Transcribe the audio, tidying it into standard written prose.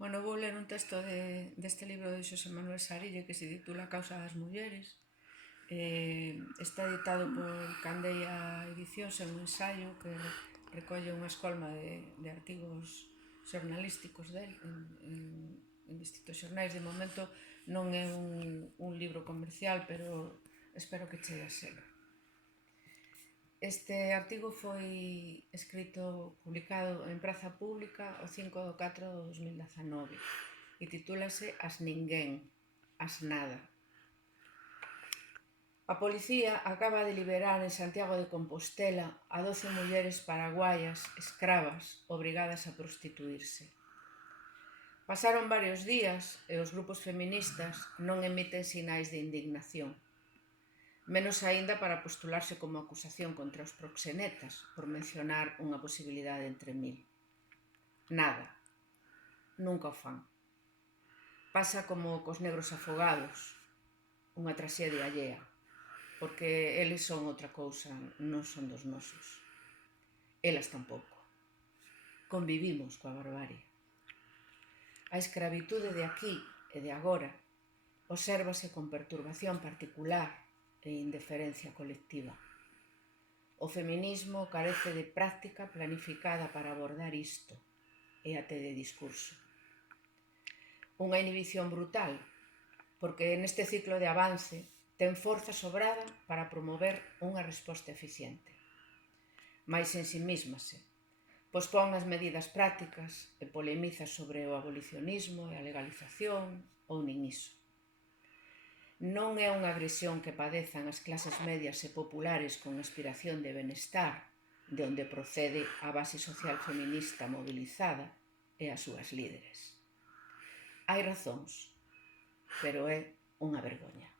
Bueno, vou ler un texto deste libro de Xosé Manuel Sarille que se titula A causa das mulleres. Está editado por Candeia Edicións, é un ensaio que recolle unha escolma de artigos xornalísticos del en distintos xornais. De momento non é un libro comercial, pero espero que chegue a ser. Este artigo foi publicado en Praza Pública o 5/4 de 2019 e titúlase As ninguén, as nada. A policía acaba de liberar en Santiago de Compostela a 12 mulleres paraguaias escravas obrigadas a prostituirse. Pasaron varios días e os grupos feministas non emiten sinais de indignación, menos aínda para postularse como acusación contra os proxenetas, por mencionar unha posibilidade entre mil. Nada. Nunca o fan. Pasa como cos negros afogados, unha traxedia allea, porque eles son outra cousa, non son dos nosos. Elas tampouco. Convivimos coa barbarie. A escravitude de aquí e de agora obsérvase con perturbación particular e indiferencia colectiva. O feminismo carece de práctica planificada para abordar isto e até de discurso. Unha inhibición brutal, porque neste ciclo de avance ten forza sobrada para promover unha resposta eficiente. Mais ensimísmase, pospón as medidas prácticas e polemiza sobre o abolicionismo e a legalización ou nin iso. Non é unha agresión que padezan as clases medias e populares con aspiración de benestar, de onde procede a base social feminista mobilizada e as súas líderes. Hai razóns, pero é unha vergoña.